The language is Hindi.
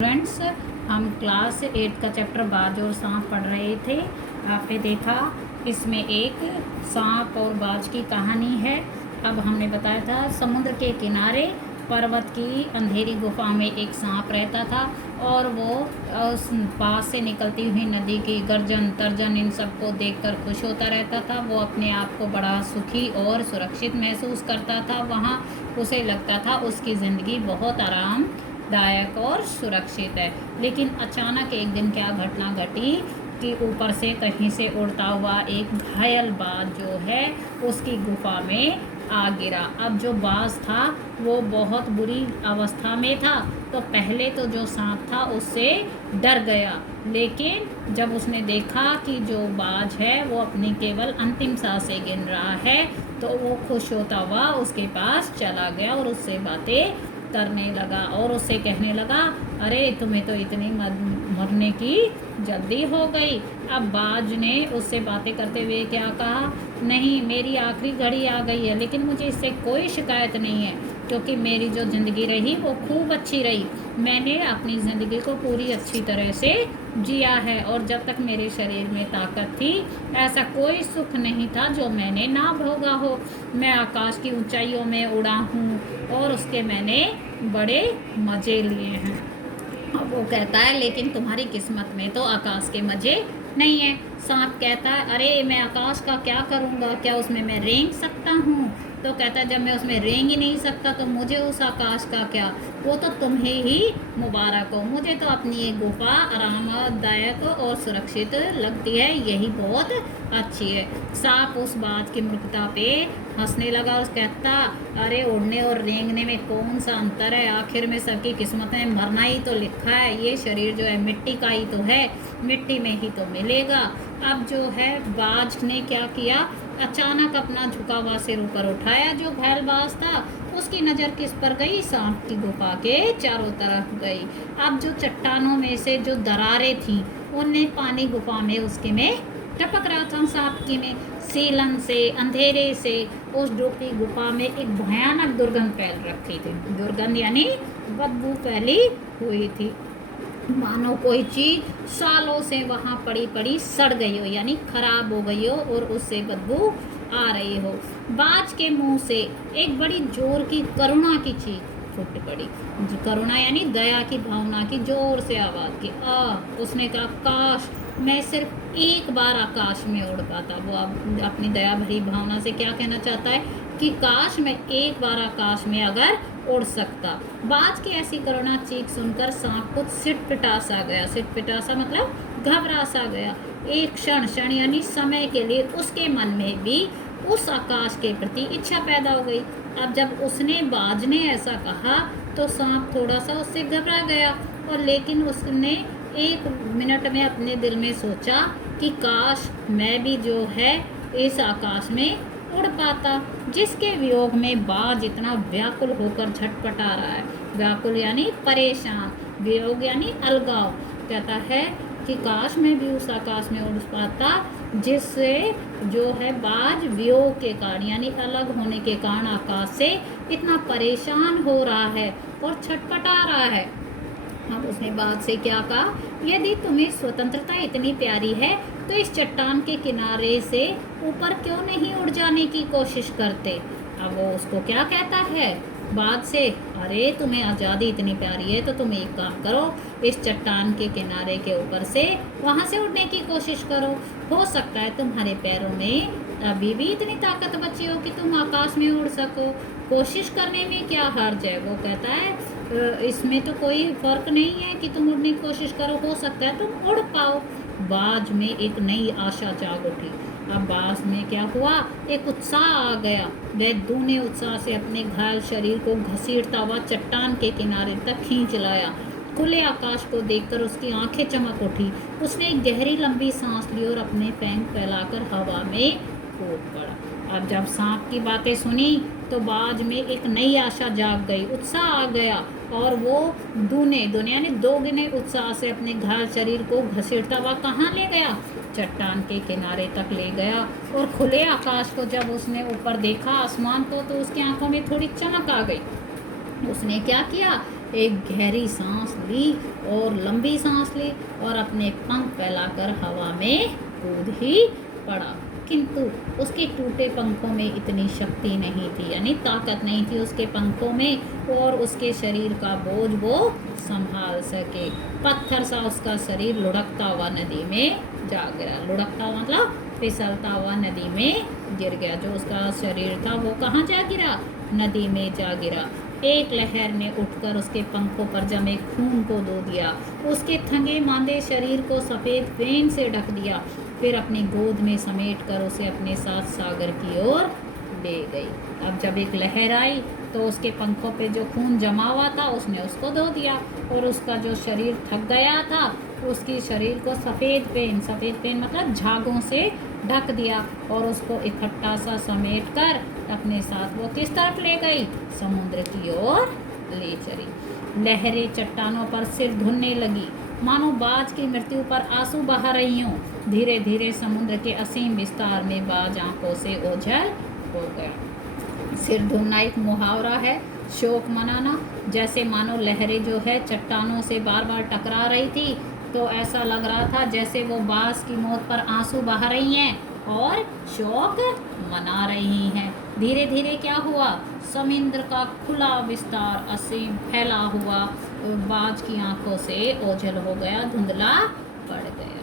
स्टूडेंट्स, हम क्लास 8 का चैप्टर बाज और सांप पढ़ रहे थे। आपने देखा इसमें एक सांप और बाज की कहानी है। अब हमने बताया था समुद्र के किनारे पर्वत की अंधेरी गुफा में एक सांप रहता था और वो उस पास से निकलती हुई नदी की गर्जन तर्जन इन सबको देखकर खुश होता रहता था। वो अपने आप को बड़ा सुखी और सुरक्षित महसूस करता था। वहाँ उसे लगता था उसकी ज़िंदगी बहुत आरामदायक और सुरक्षित है। लेकिन अचानक एक दिन क्या घटना घटी कि ऊपर से कहीं से उड़ता हुआ एक घायल बाज जो है उसकी गुफा में आ गिरा। अब जो बाज था वो बहुत बुरी अवस्था में था, तो पहले तो जो सांप था उससे डर गया, लेकिन जब उसने देखा कि जो बाज है वो अपनी केवल अंतिम सांसें गिन रहा है, तो वो खुश होता हुआ उसके पास चला गया और उससे बातें करने लगा और उससे कहने लगा, अरे तुम्हें तो इतनी मरने की जल्दी हो गई। अब बाज ने उससे बातें करते हुए क्या कहा, नहीं, मेरी आखिरी घड़ी आ गई है, लेकिन मुझे इससे कोई शिकायत नहीं है, क्योंकि मेरी जो ज़िंदगी रही वो खूब अच्छी रही। मैंने अपनी ज़िंदगी को पूरी अच्छी तरह से जिया है और जब तक मेरे शरीर में ताकत थी ऐसा कोई सुख नहीं था जो मैंने ना भोगा हो। मैं आकाश की ऊंचाइयों में उड़ा हूँ और उसके मैंने बड़े मज़े लिए हैं। अब वो कहता है, लेकिन तुम्हारी किस्मत में तो आकाश के मज़े नहीं है। सांप कहता है, अरे मैं आकाश का क्या करूँगा, क्या उसमें मैं रेंग सकता हूँ? तो कहता है, जब मैं उसमें रेंग ही नहीं सकता तो मुझे उस आकाश का क्या, वो तो तुम्हें ही मुबारक हो। मुझे तो अपनी ये गुफा आरामदायक और सुरक्षित लगती है, यही बहुत अच्छी है। सांप उस बात की मूर्खता पे हंसने लगा और कहता, अरे उड़ने और रेंगने में कौन सा अंतर है, आखिर में सबकी किस्मत में मरना ही तो लिखा है। ये शरीर जो है मिट्टी का ही तो है, मिट्टी में ही तो मिलेगा। अब जो है बाज ने क्या किया, अचानक अपना झुका हुआ सिर ऊपर उठाया। जो घायल बाज था उसकी नज़र किस पर गई, सांप की गुफा के चारों तरफ गई। अब जो चट्टानों में से जो दरारें थीं उनने पानी गुफा में उसके में टपक रहा था। सांप की में सीलन से अंधेरे से उस डूबती गुफा में एक भयानक दुर्गंध फैल रखी थी। दुर्गंध यानी बदबू फैली हुई थी, मानो कोई चीज़ सालों से वहाँ पड़ी पड़ी सड़ गई हो, यानी खराब हो गई हो और उससे बदबू आ रही हो। बाज के मुंह से एक बड़ी जोर की करुणा की चीख फूट पड़ी। करुणा यानी दया की भावना की जोर से आवाज़ की। उसने कहा, काश मैं सिर्फ एक बार आकाश में उड़ पाता। वो अपनी दया भरी भावना से क्या कहना चाहता है कि काश मैं एक बार आकाश में अगर उड़ सकता। बाज की ऐसी करुणा चीख सुनकर सांप कुछ सिटपिटा सा गया। सिटपिटा सा मतलब घबरा सा गया। एक क्षण यानी समय के लिए उसके मन में भी उस आकाश के प्रति इच्छा पैदा हो गई। अब जब उसने बाज ने ऐसा कहा तो सांप थोड़ा सा उससे घबरा गया, और लेकिन उसने एक मिनट में अपने दिल में सोचा कि काश मैं भी जो है इस आकाश में उड़ पाता। जिसके वियोग में बाज इतना व्याकुल होकर झटपटा रहा है। व्याकुल यानी परेशान, वियोग यानी अलगाव। कहता है कि काश मैं भी उस आकाश में उड़ पाता जिससे जो है बाज वियोग के कारण यानी अलग होने के कारण आकाश से इतना परेशान हो रहा है और छटपटा रहा है। अब उसने बाज से क्या कहा, यदि तुम्हें स्वतंत्रता इतनी प्यारी है तो इस चट्टान के किनारे से ऊपर क्यों नहीं उड़ जाने की कोशिश करते। अब वो उसको क्या कहता है, बाज से, अरे तुम्हें आज़ादी इतनी प्यारी है तो तुम एक काम करो, इस चट्टान के किनारे के ऊपर से वहाँ से उड़ने की कोशिश करो। हो सकता है तुम्हारे पैरों में अभी भी इतनी ताकत बची हो कि तुम आकाश में उड़ सको। कोशिश करने में क्या हर्ज है। वो कहता है, इसमें तो कोई फ़र्क नहीं है कि तुम उड़ने की कोशिश करो, हो सकता है तुम उड़ पाओ। बाज में एक नई आशा जाग उठी। अब बाज में क्या हुआ, एक उत्साह आ गया। वह दूने उत्साह से अपने घायल शरीर को घसीटता हुआ चट्टान के किनारे तक खींच लाया। खुले आकाश को देखकर उसकी आंखें चमक उठी। उसने एक गहरी लंबी सांस ली और अपने पैंख फैलाकर हवा में कूद पड़ा। अब जब सांप की बातें सुनी तो बाज में एक नई आशा जाग गई, उत्साह आ गया, और वो दूने यानी दोगुने उत्साह से अपने घायल शरीर को घसीटता हुआ कहाँ ले गया, चट्टान के किनारे तक ले गया। और खुले आकाश को जब उसने ऊपर देखा, आसमान को, तो उसकी आंखों में थोड़ी चमक आ गई। उसने क्या किया, एक गहरी सांस ली और लंबी सांस ली और अपने पंख फैलाकर हवा में कूद ही पड़ा। किंतु उसके टूटे पंखों में इतनी शक्ति नहीं थी, यानी ताकत नहीं थी उसके पंखों में और उसके शरीर का बोझ वो संभाल सके। पत्थर सा उसका शरीर लुढ़कता हुआ नदी में जा गिरा। लुढ़कता हुआ मतलब फिसलता हुआ नदी में गिर गया। जो उसका शरीर था वो कहाँ जा गिरा? नदी में जा गिरा। एक लहर ने उठकर उसके पंखों पर जमे खून को धो दिया, उसके थंगे मांदे शरीर को सफ़ेद फेन से ढक दिया, फिर अपनी गोद में समेट कर उसे अपने साथ सागर की ओर ले गई। अब जब एक लहर आई तो उसके पंखों पे जो खून जमा हुआ था उसने उसको धो दिया और उसका जो शरीर थक गया था उसकी शरीर को सफ़ेद पेन मतलब झागों से ढक दिया और उसको इकट्ठा सा समेट कर अपने साथ वो किस तरफ ले गई? समुद्र की ओर ले चली। लहरें चट्टानों पर सिर धुनने लगी, मानो बाज की मृत्यु पर आंसू बहा रही हों। धीरे धीरे समुद्र के असीम विस्तार में बाज आंखों से ओझल हो गया। सिर धुनना एक मुहावरा है, शोक मनाना। जैसे मानो लहरें जो है चट्टानों से बार बार टकरा रही थी, तो ऐसा लग रहा था जैसे वो बाज की मौत पर आंसू बहा रही हैं और शोक मना रही हैं। धीरे धीरे क्या हुआ? समुद्र का खुला विस्तार असीम फैला हुआ बाज की आंखों से ओझल हो गया, धुंधला पड़ गया।